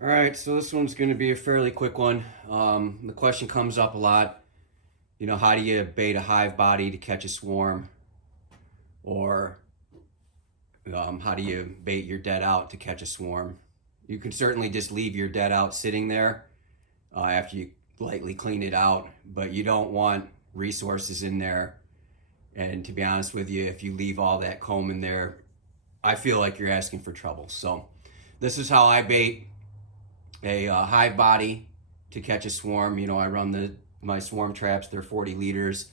All right, so this one's going to be a fairly quick one. The question comes up a lot. How do you bait a hive body to catch a swarm? Or how do you bait your dead out to catch a swarm? You can certainly just leave your dead out sitting there after you lightly clean it out, but you don't want resources in there. And to be honest with you, if you leave all that comb in there, I feel like you're asking for trouble. So this is how I bait a hive body to catch a swarm. I run my swarm traps. They're 40 liters.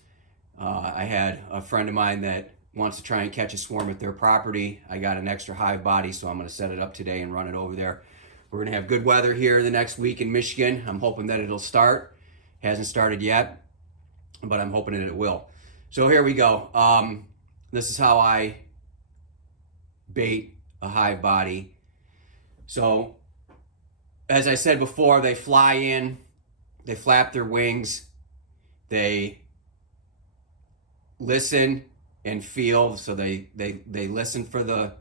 I had a friend of mine that wants to try and catch a swarm at their property. I got an extra hive body, so I'm going to set it up today and run it over there. We're going to have good weather here the next week in Michigan. I'm hoping that it'll start. Hasn't started yet, but I'm hoping that it will. So here we go. This is how I bait a hive body. So as I said before, they fly in, they flap their wings, they listen and feel. So they listen for the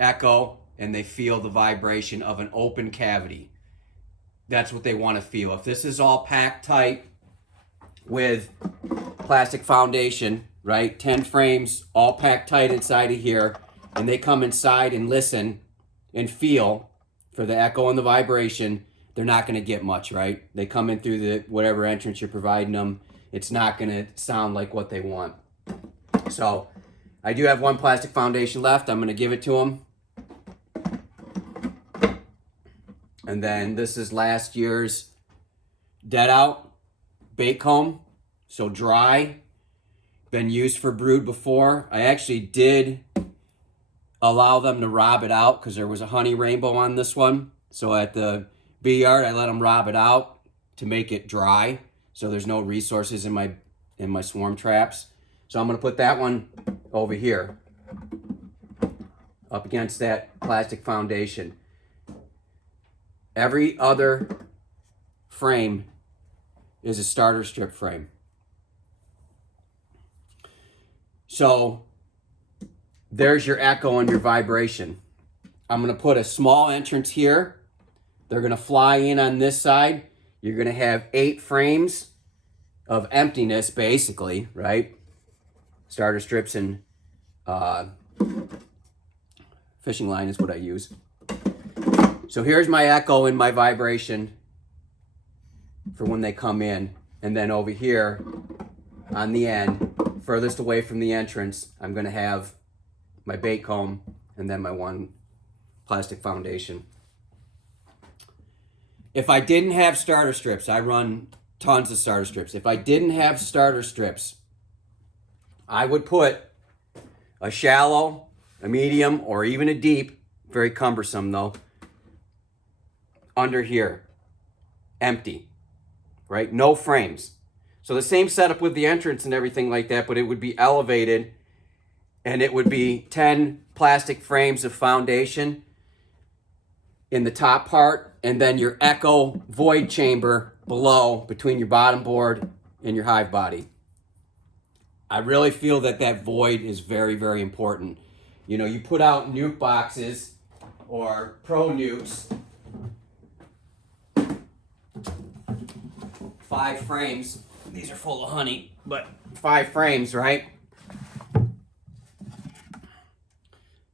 echo and they feel the vibration of an open cavity. That's what they want to feel. If this is all packed tight with plastic foundation, right? 10 frames all packed tight inside of here, and they come inside and listen and feel for the echo and the vibration, they're not going to get much, right? They come in through the whatever entrance you're providing them. It's not going to sound like what they want. So I do have one plastic foundation left. I'm going to give it to them. And then this is last year's dead out bait comb. So dry, been used for brood before. I actually did allow them to rob it out because there was a honey rainbow on this one. So at the bee yard, I let them rob it out to make it dry. So there's no resources in my swarm traps. So I'm going to put that one over here up against that plastic foundation. Every other frame is a starter strip frame. So there's your echo and your vibration. I'm going to put a small entrance here. They're going to fly in on this side. You're going to have 8 frames of emptiness, basically, right? Starter strips and fishing line is what I use. So here's my echo and my vibration for when they come in. And then over here on the end, furthest away from the entrance, I'm going to have my bait comb and then my one plastic foundation. If I didn't have starter strips, I run tons of starter strips. If I didn't have starter strips, I would put a shallow, a medium, or even a deep, very cumbersome though, under here, empty, right? No frames. So the same setup with the entrance and everything like that, but it would be elevated and it would be 10 plastic frames of foundation in the top part, and then your echo void chamber below between your bottom board and your hive body. I really feel that that void is very, very important. You put out nuke boxes or pro nukes, 5 frames. These are full of honey, but 5 frames, right?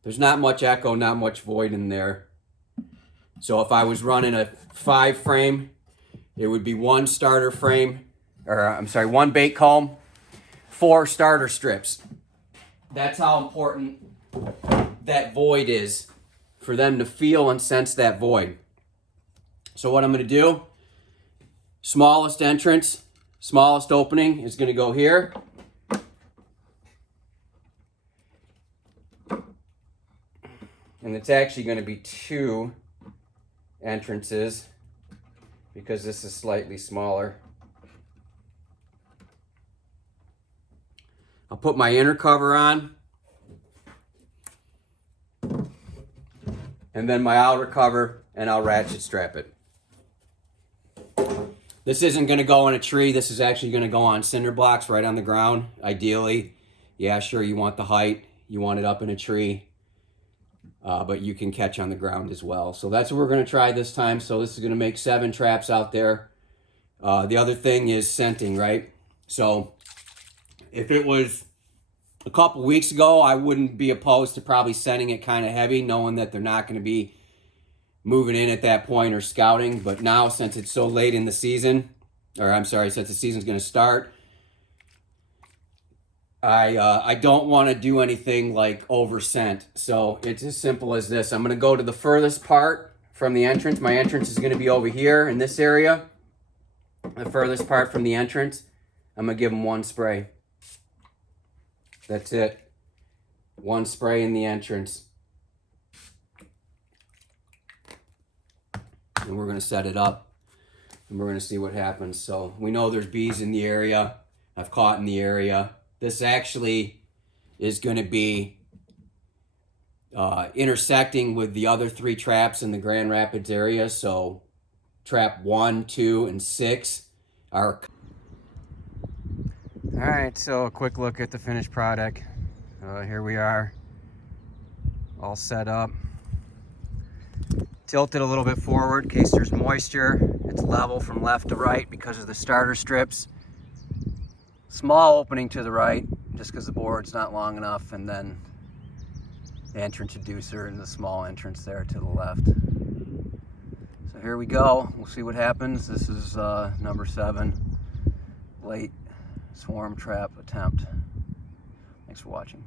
There's not much echo, not much void in there. So if I was running a 5 frame, it would be 1 starter frame, one bait comb, 4 starter strips. That's how important that void is for them to feel and sense that void. So what I'm going to do, smallest entrance, smallest opening is going to go here. And it's actually going to be 2 entrances because this is slightly smaller. I'll put my inner cover on and then my outer cover, and I'll ratchet strap it. This isn't going to go in a tree. This is actually going to go on cinder blocks right on the ground, ideally. Yeah, sure, you want the height. You want it up in a tree. but you can catch on the ground as well. So that's what we're going to try this time. So this is going to make 7 traps out there. The other thing is scenting, right? So if it was a couple weeks ago, I wouldn't be opposed to probably sending it kind of heavy, knowing that they're not going to be moving in at that point or scouting. But now, since it's so late in the season, or I'm sorry, since the season's going to start, I don't want to do anything like over scent. So it's as simple as this. I'm going to go to the furthest part from the entrance. My entrance is going to be over here in this area. The furthest part from the entrance. I'm going to give them 1 spray. That's it. 1 spray in the entrance. And we're going to set it up. And we're going to see what happens. So we know there's bees in the area. I've caught in the area. This actually is going to be intersecting with the other 3 traps in the Grand Rapids area. So trap 1, 2, and 6 are... All right, so a quick look at the finished product. Here we are, all set up. Tilted a little bit forward in case there's moisture. It's level from left to right because of the starter strips. Small opening to the right, just because the board's not long enough, and then the entrance reducer and the small entrance there to the left. So here we go. We'll see what happens. This is number 7, late swarm trap attempt. Thanks for watching.